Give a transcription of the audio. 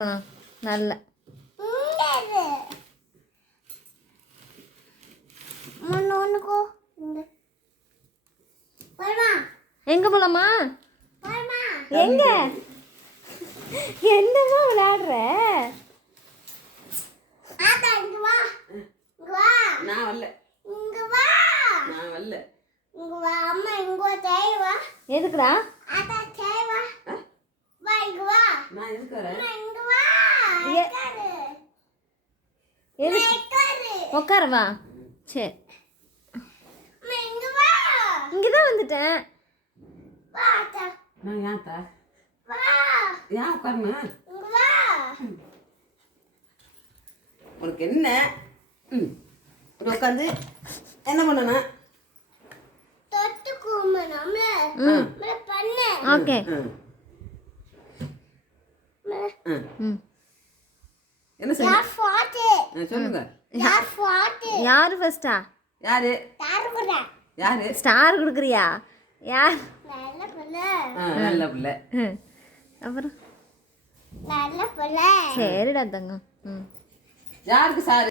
நல்ல எங்க போலாமா? எங்க என்னமா விளையாடுற? நான் வரல. எதுக்குடா? நான் எதுக்கு வரேன்? உட்காரவா? சரி, இங்கதான் வந்துட்டேன். நான் ஏன்டா ஏன் உட்காரணும்? உனக்கு என்ன? இப்படி உட்காந்து என்ன பண்ணணும்? ஓகே. என்ன செய்ய சொல்லுங்க. யாரு ஃபர்ஸ்டா? யாரு யாரு ஸ்டார் கொடுக்குறியா? யார்? நல்ல பிள்ளை. அப்புறம் சரிடா தங்கம். யாருக்கு சாரு?